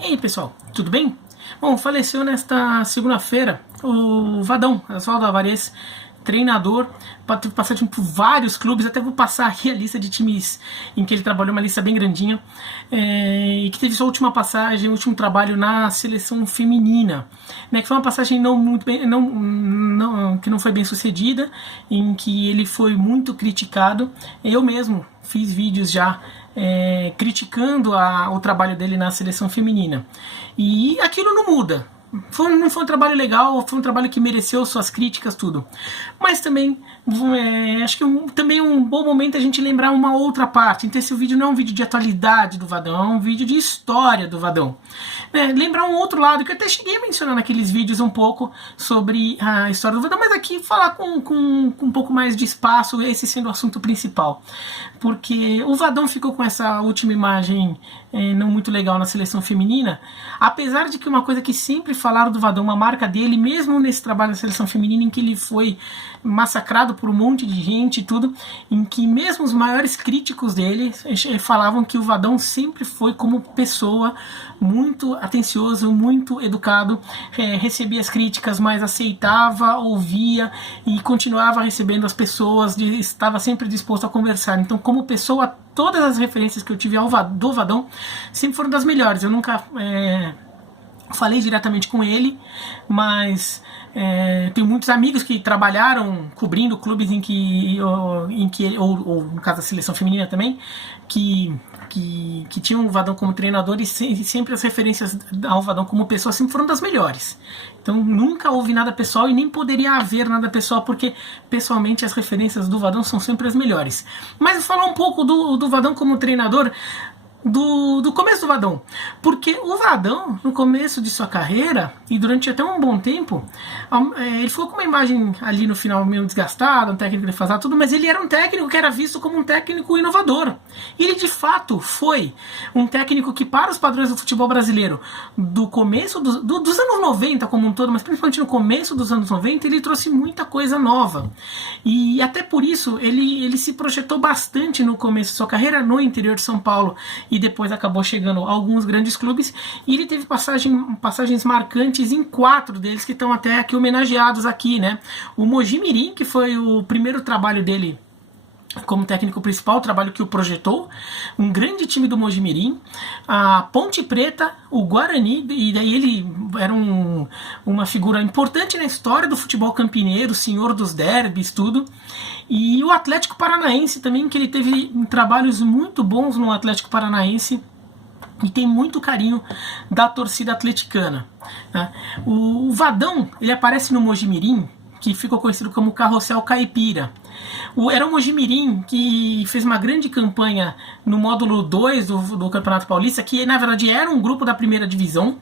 E aí, pessoal, tudo bem? Bom, faleceu nesta segunda-feira o Vadão, Oswaldo Alvarez, treinador, teve passagem por vários clubes, até vou passar aqui a lista de times em que ele trabalhou, uma lista bem grandinha, e que teve sua última passagem, último trabalho na seleção feminina, né, que foi uma passagem não muito bem, que não foi bem sucedida, em que ele foi muito criticado. Eu mesmo fiz vídeos já criticando o trabalho dele na seleção feminina, e aquilo não muda. Não foi um trabalho legal, foi um trabalho que mereceu suas críticas, tudo. Mas também, acho que também é um bom momento a gente lembrar uma outra parte. Então esse vídeo não é um vídeo de atualidade do Vadão, é um vídeo de história do Vadão. Lembrar um outro lado, que eu até cheguei a mencionar naqueles vídeos um pouco sobre a história do Vadão, mas aqui falar com um pouco mais de espaço, esse sendo o assunto principal. Porque o Vadão ficou com essa última imagem não muito legal na seleção feminina, apesar de que uma coisa que sempre falaram do Vadão, uma marca dele, mesmo nesse trabalho na seleção feminina, em que ele foi massacrado por um monte de gente e tudo, em que mesmo os maiores críticos dele falavam que o Vadão sempre foi, como pessoa, muito atencioso, muito educado, recebia as críticas, mas aceitava, ouvia e continuava recebendo as pessoas, estava sempre disposto a conversar. Então, como pessoa, todas as referências que eu tive do Vadão sempre foram das melhores. Eu nunca falei diretamente com ele, mas tenho muitos amigos que trabalharam cobrindo clubes em que ou no caso da seleção feminina também, que tinham o Vadão como treinador, e sempre as referências ao Vadão como pessoa sempre foram das melhores. Então nunca houve nada pessoal e nem poderia haver nada pessoal, porque pessoalmente as referências do Vadão são sempre as melhores. Mas vou falar um pouco do Vadão como treinador, do começo do Vadão, porque o Vadão, no começo de sua carreira e durante até um bom tempo, ele ficou com uma imagem ali no final meio desgastada, um técnico defasado, tudo, mas ele era um técnico que era visto como um técnico inovador. Ele de fato foi um técnico que, para os padrões do futebol brasileiro, do começo dos anos 90 como um todo, mas principalmente no começo dos anos 90, ele trouxe muita coisa nova, e até por isso ele se projetou bastante no começo de sua carreira no interior de São Paulo, e depois acabou chegando a alguns grandes clubes, e ele teve passagens marcantes em 4 deles que estão até aqui homenageados aqui, né? O Mogi Mirim, que foi o primeiro trabalho dele como técnico principal, o trabalho que o projetou, um grande time do Mogi Mirim, a Ponte Preta, o Guarani, e daí ele era uma figura importante na história do futebol campineiro, senhor dos derbys, tudo, e o Atlético Paranaense também, que ele teve trabalhos muito bons no Atlético Paranaense, e tem muito carinho da torcida atleticana, né? O Vadão, ele aparece no Mogi Mirim, que ficou conhecido como Carrossel Caipira. Era o Mogi Mirim que fez uma grande campanha no módulo 2 do Campeonato Paulista, que na verdade era um grupo da primeira divisão,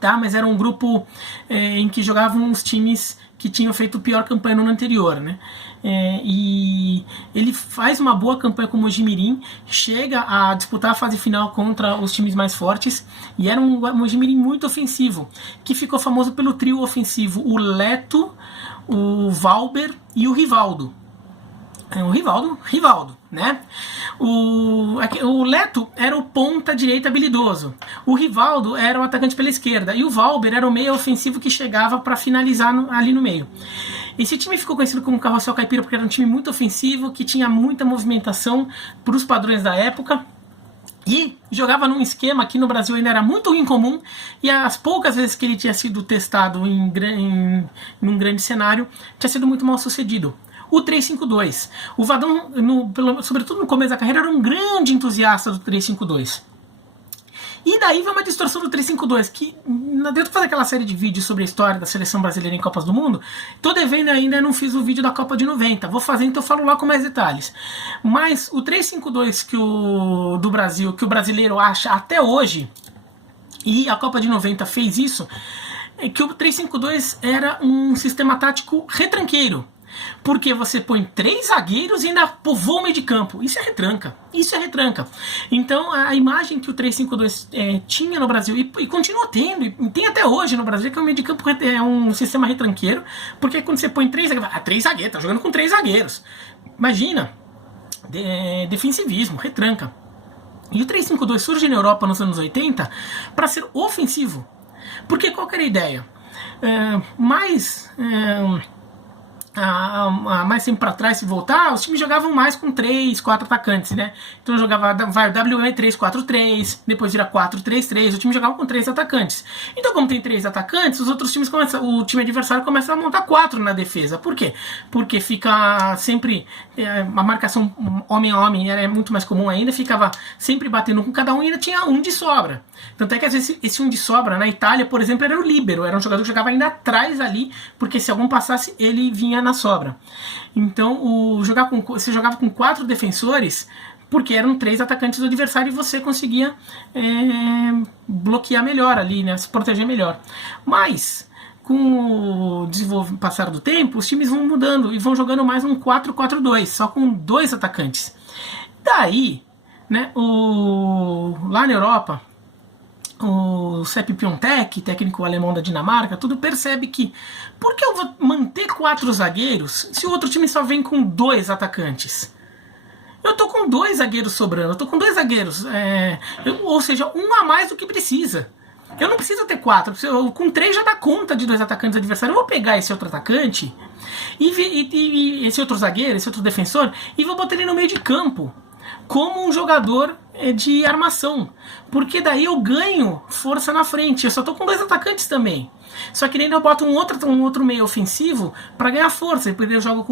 tá? Mas era um grupo em que jogavam os times que tinham feito pior campanha no ano anterior, né? E ele faz uma boa campanha com o Mogi Mirim, chega a disputar a fase final contra os times mais fortes, e era um Mogi Mirim muito ofensivo, que ficou famoso pelo trio ofensivo, o Leto, o Valber e o Rivaldo. Rivaldo, né? O Leto era o ponta direita habilidoso, o Rivaldo era o atacante pela esquerda, e o Valber era o meio ofensivo que chegava para finalizar ali no meio. Esse time ficou conhecido como Carrossel Caipira porque era um time muito ofensivo, que tinha muita movimentação para os padrões da época, e jogava num esquema que no Brasil ainda era muito incomum, e as poucas vezes que ele tinha sido testado num grande cenário, tinha sido muito mal sucedido. O 3-5-2. O Vadão, sobretudo no começo da carreira, era um grande entusiasta do 3-5-2. E daí vem uma distorção do 3-5-2, que dentro de fazer aquela série de vídeos sobre a história da seleção brasileira em Copas do Mundo, tô devendo ainda, não fiz o vídeo da Copa de 90, vou fazer, então eu falo lá com mais detalhes. Mas o 3-5-2 do Brasil, que o brasileiro acha até hoje, e a Copa de 90 fez isso, é que o 3-5-2 era um sistema tático retranqueiro. Porque você põe 3 zagueiros e ainda povoa o meio de campo. Isso é retranca. Então a imagem que o 3-5-2 tinha no Brasil, e continua tendo, e tem até hoje no Brasil, que o meio de campo é um sistema retranqueiro. Porque quando você põe 3 zagueiros, 3 zagueiros, tá jogando com 3 zagueiros. Imagina, defensivismo, retranca. E o 3-5-2 surge na Europa nos anos 80 para ser ofensivo. Porque qual que era a ideia? Mais tempo para trás, se voltar, os times jogavam mais com 3, 4 atacantes, né? Então jogava WM 3-4-3, depois vira 4-3-3, o time jogava com 3 atacantes. Então, como tem 3 atacantes, os outros times o time adversário começa a montar 4 na defesa. Por quê? Porque fica sempre a marcação homem a homem era muito mais comum ainda, ficava sempre batendo com cada um e ainda tinha um de sobra. Tanto é que às vezes esse um de sobra na Itália, por exemplo, era o líbero, era um jogador que jogava ainda atrás ali, porque se algum passasse, ele vinha na sobra. Então, você jogava com 4 defensores, porque eram 3 atacantes do adversário e você conseguia bloquear melhor ali, né, se proteger melhor. Mas, com o passar do tempo, os times vão mudando e vão jogando mais um 4-4-2, só com 2 atacantes. Daí, né, lá na Europa, o Sepp Piontek, técnico alemão da Dinamarca, tudo percebe que por que eu vou manter 4 zagueiros se o outro time só vem com 2 atacantes? Eu tô com 2 zagueiros sobrando, eu tô com 2 zagueiros, ou seja, um a mais do que precisa. Eu não preciso ter 4, com 3 já dá conta de 2 atacantes adversários. Eu vou pegar esse outro atacante, e esse outro zagueiro, esse outro defensor, e vou botar ele no meio de campo, como um jogador de armação, porque daí eu ganho força na frente. Eu só tô com 2 atacantes também, só que daí eu boto um outro meio ofensivo para ganhar força. Depois eu jogo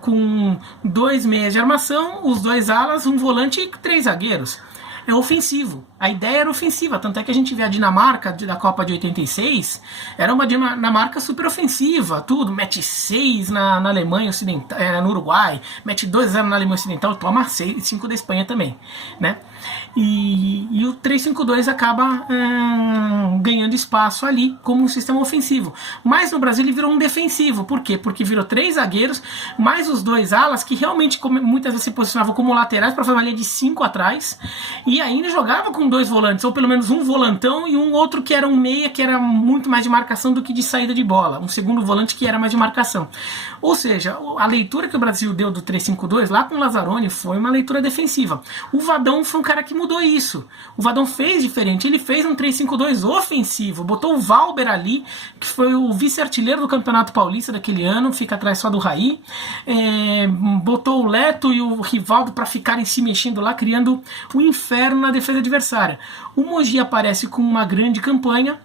com 2 meias de armação, os 2 alas, um volante e 3 zagueiros. É ofensivo. A ideia era ofensiva, tanto é que a gente vê a Dinamarca da Copa de 86, era uma Dinamarca super ofensiva, tudo, mete 6 na Alemanha Ocidental, no Uruguai, mete 2-0 na Alemanha Ocidental, toma 5 da Espanha também, né? E o 3-5-2 acaba ganhando espaço ali como um sistema ofensivo. Mas no Brasil ele virou um defensivo. Por quê? Porque virou 3 zagueiros, mais os 2 alas, que realmente muitas vezes se posicionavam como laterais para fazer uma linha de 5 atrás, e ainda jogava com 2 volantes, ou pelo menos um volantão e um outro que era um meia, que era muito mais de marcação do que de saída de bola, um segundo volante que era mais de marcação. Ou seja, a leitura que o Brasil deu do 3-5-2 lá com o Lazzaroni foi uma leitura defensiva. O Vadão foi um cara que mudou isso. O Vadão fez diferente, ele fez um 3-5-2 ofensivo, botou o Valber ali, que foi o vice-artilheiro do Campeonato Paulista daquele ano, fica atrás só do Raí, botou o Leto e o Rivaldo para ficarem se mexendo lá, criando um inferno na defesa adversária. O Mogi aparece com uma grande campanha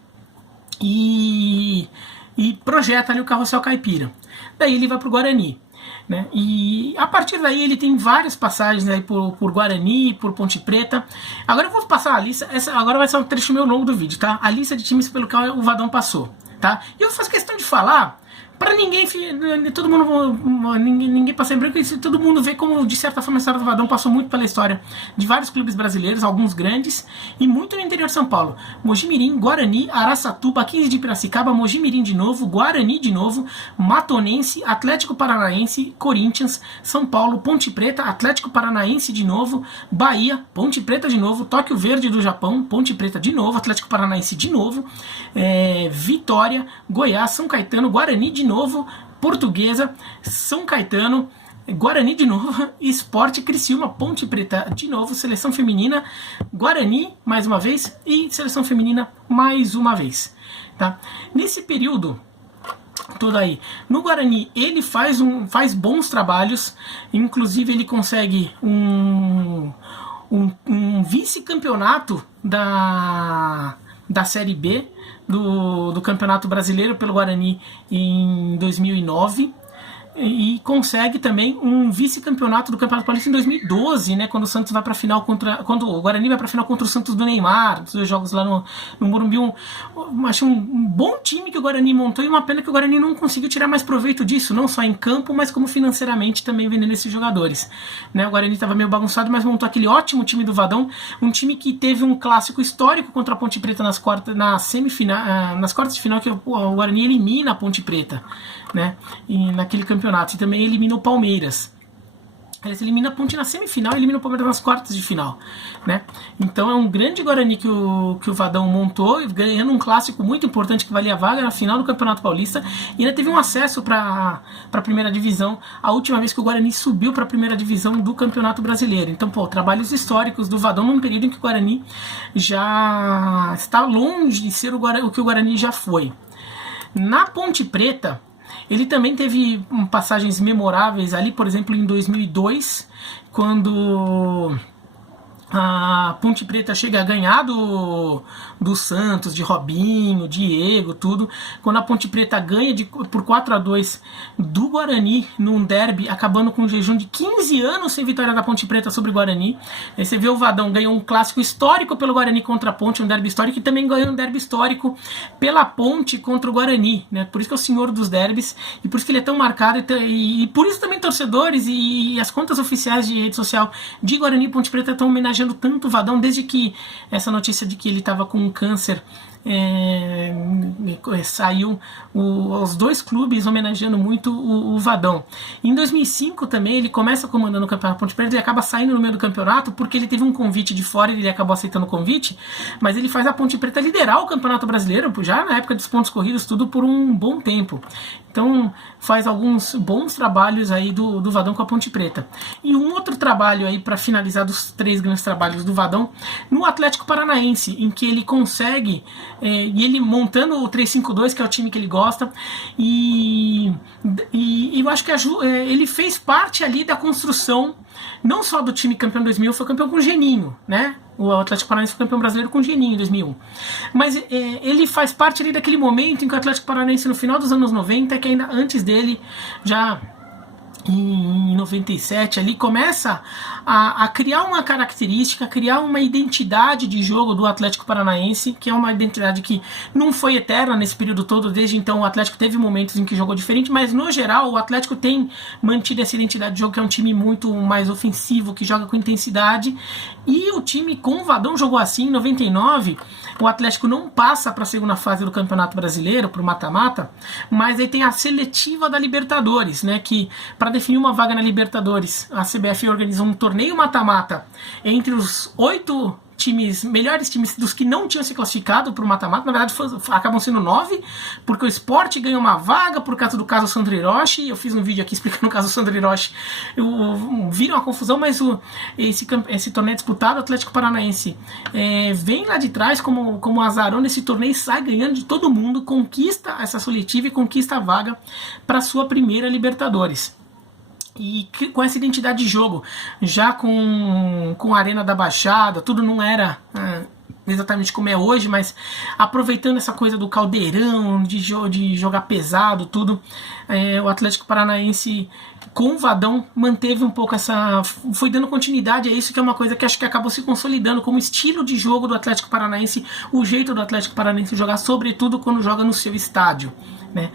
e projeta ali o carrossel caipira. Daí ele vai para o Guarani, né? E a partir daí ele tem várias passagens aí por Guarani, por Ponte Preta. Agora eu vou passar a lista, agora vai ser um trecho meio longo do vídeo, tá? A lista de times pelo qual o Vadão passou, tá? E eu faço questão de falar para ninguém passar em branco, e todo mundo vê como, de certa forma, a história do Vadão passou muito pela história de vários clubes brasileiros, alguns grandes, e muito no interior de São Paulo. Mojimirim, Guarani, Araçatuba, 15 de Piracicaba, Mojimirim de novo, Guarani de novo, Matonense, Atlético Paranaense, Corinthians, São Paulo, Ponte Preta, Atlético Paranaense de novo, Bahia, Ponte Preta de novo, Tóquio Verde do Japão, Ponte Preta de novo, Atlético Paranaense de novo, Vitória, Goiás, São Caetano, Guarani de novo, Portuguesa, São Caetano, Guarani de novo, Sport Criciúma, Ponte Preta de novo, Seleção Feminina, Guarani mais uma vez e Seleção Feminina mais uma vez, tá? Nesse período todo aí, no Guarani ele faz bons trabalhos, inclusive ele consegue um vice-campeonato da Série B do Campeonato Brasileiro pelo Guarani em 2009 e consegue também um vice-campeonato do Campeonato Paulista em 2012, né, quando o Santos vai para a final quando o Guarani vai para a final contra o Santos do Neymar, os 2 jogos lá no Morumbi. Achei um bom time que o Guarani montou, e uma pena que o Guarani não conseguiu tirar mais proveito disso, não só em campo, mas como financeiramente também vendendo esses jogadores, né? O Guarani estava meio bagunçado, mas montou aquele ótimo time do Vadão, um time que teve um clássico histórico contra a Ponte Preta nas quartas de final, que o Guarani elimina a Ponte Preta, né, e naquele campeonato, e também elimina o Palmeiras. Eles eliminam a Ponte na semifinal e eliminam o Palmeiras nas quartas de final, né? Então é um grande Guarani que o Vadão montou, ganhando um clássico muito importante que valia a vaga na final do Campeonato Paulista, e ainda teve um acesso para a primeira divisão, a última vez que o Guarani subiu para a primeira divisão do Campeonato Brasileiro. Então, pô, trabalhos históricos do Vadão num período em que o Guarani já está longe de ser o que o Guarani já foi. Na Ponte Preta, ele também teve passagens memoráveis ali, por exemplo, em 2002, quando a Ponte Preta chega a ganhar do Santos, de Robinho, Diego, tudo. Quando a Ponte Preta ganha por 4-2 do Guarani num derby, acabando com um jejum de 15 anos sem vitória da Ponte Preta sobre o Guarani. Aí você vê o Vadão ganhou um clássico histórico pelo Guarani contra a Ponte, um derby histórico, e também ganhou um derby histórico pela Ponte contra o Guarani, né? Por isso que é o senhor dos derbys, e por isso que ele é tão marcado, e por isso também torcedores e as contas oficiais de rede social de Guarani e Ponte Preta estão homenageando tanto o Vadão, desde que essa notícia de que ele estava com um câncer saiu, os dois clubes homenageando muito o Vadão. Em 2005 também ele começa comandando o Campeonato Ponte Preta, ele acaba saindo no meio do campeonato porque ele teve um convite de fora e ele acabou aceitando o convite, mas ele faz a Ponte Preta liderar o Campeonato Brasileiro já na época dos pontos corridos, tudo por um bom tempo. Então faz alguns bons trabalhos aí do Vadão com a Ponte Preta. E um outro trabalho aí para finalizar dos 3 grandes trabalhos do Vadão, no Atlético Paranaense, em que ele consegue, e ele montando o 3-5-2, que é o time que ele gosta, e eu acho que ele fez parte ali da construção, não só do time campeão em 2000, foi campeão com o Geninho, né? O Atlético Paranaense foi campeão brasileiro com o Geninho em 2001. Mas ele faz parte ali daquele momento em que o Atlético Paranaense, no final dos anos 90, que ainda antes dele, já em 97 ali, começa a criar uma característica, criar uma identidade de jogo do Atlético Paranaense, que é uma identidade que não foi eterna nesse período todo. Desde então o Atlético teve momentos em que jogou diferente, mas no geral o Atlético tem mantido essa identidade de jogo, que é um time muito mais ofensivo, que joga com intensidade, e o time com o Vadão jogou assim. Em 99 o Atlético não passa para a segunda fase do Campeonato Brasileiro, para o mata-mata, mas aí tem a seletiva da Libertadores, né, que para definir uma vaga na Libertadores, a CBF organizou um torneio mata-mata entre os 8 melhores times dos que não tinham se classificado para o mata-mata. Na verdade acabam sendo 9, porque o Sport ganhou uma vaga por causa do caso Sandro Hiroshi. Eu fiz um vídeo aqui explicando o caso Sandro Hiroshi, viram a confusão, mas esse torneio é disputado. O Atlético Paranaense vem lá de trás como azarão nesse torneio, sai ganhando de todo mundo, conquista essa seletiva e conquista a vaga para sua primeira Libertadores. E com essa identidade de jogo, já com a Arena da Baixada, tudo não era exatamente como é hoje, mas aproveitando essa coisa do caldeirão, de jogar pesado, tudo, o Atlético Paranaense com o Vadão manteve um pouco foi dando continuidade a isso, que é uma coisa que acho que acabou se consolidando como estilo de jogo do Atlético Paranaense, o jeito do Atlético Paranaense jogar, sobretudo quando joga no seu estádio, né?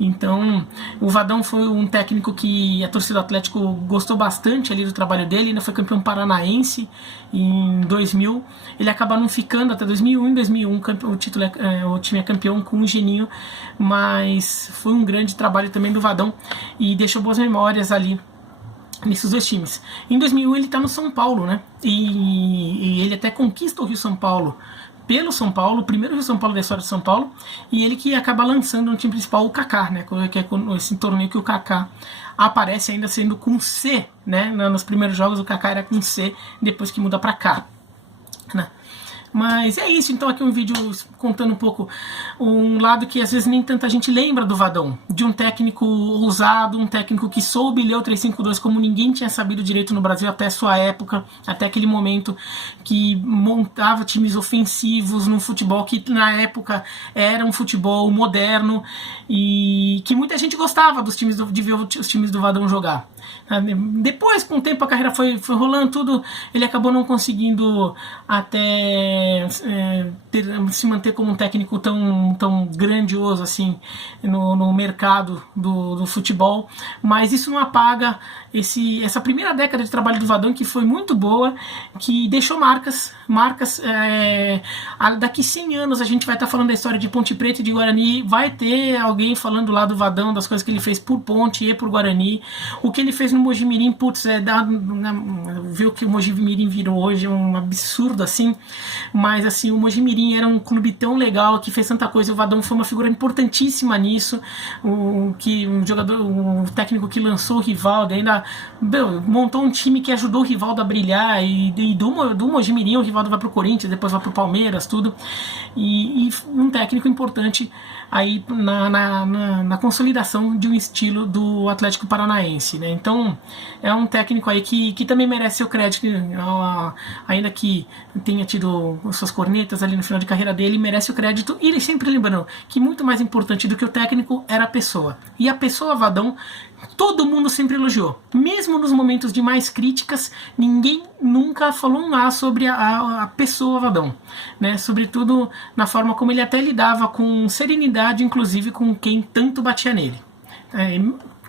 Então o Vadão foi um técnico que a torcida do Atlético gostou bastante ali do trabalho dele, ainda foi campeão paranaense em 2000, ele acaba não ficando até 2001. Em 2001 o time é campeão com o Geninho, mas foi um grande trabalho também do Vadão e deixou boas memórias ali nesses dois times. Em 2001 ele está no São Paulo, né? E ele até conquista o Rio São Paulo pelo São Paulo, o primeiro Rio São Paulo da história de São Paulo, e ele que acaba lançando no time principal o Kaká, né? Que é esse torneio que o Kaká aparece ainda sendo com C, né? Nos primeiros jogos o Kaká era com C, depois que muda para K, né? Mas é isso, então aqui um vídeo contando um pouco um lado que às vezes nem tanta gente lembra do Vadão, de um técnico ousado, um técnico que soube ler o 3-5-2 como ninguém tinha sabido direito no Brasil até sua época, até aquele momento, que montava times ofensivos num futebol que na época era um futebol moderno e que muita gente gostava de ver os times do Vadão jogar. Depois, com o tempo, a carreira foi rolando tudo, ele acabou não conseguindo até se manter como um técnico tão grandioso assim no mercado do futebol, mas isso não apaga essa primeira década de trabalho do Vadão, que foi muito boa, que deixou marcas. Daqui 100 anos a gente vai estar falando da história de Ponte Preta e de Guarani, vai ter alguém falando lá do Vadão, das coisas que ele fez por Ponte e por Guarani, o que ele fez no Mojimirim, putz, ver o que o Mojimirim virou hoje é um absurdo, assim, mas assim, o Mojimirim era um clube tão legal, que fez tanta coisa, o Vadão foi uma figura importantíssima nisso, o técnico que lançou o Rivaldo, ainda montou um time que ajudou o Rivaldo a brilhar, e do Mojimirim o Rivaldo vai pro Corinthians, depois vai pro Palmeiras, tudo, e um técnico importante aí na consolidação de um estilo do Atlético Paranaense, né? Então é um técnico aí que também merece seu crédito, ainda que tenha tido suas cornetas ali no final de carreira dele, merece o crédito, e ele sempre lembrando que muito mais importante do que o técnico era a pessoa, e a pessoa Vadão todo mundo sempre elogiou, mesmo nos momentos de mais críticas, ninguém nunca falou um A sobre a pessoa Vadão, né? Sobretudo na forma como ele até lidava com serenidade, inclusive com quem tanto batia nele.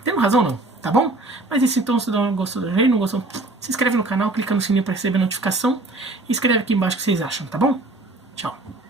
Tendo razão não, tá bom? Mas esse então, se não gostou do jeito, não gostou, se inscreve no canal, clica no sininho para receber a notificação e escreve aqui embaixo o que vocês acham, tá bom? Tchau.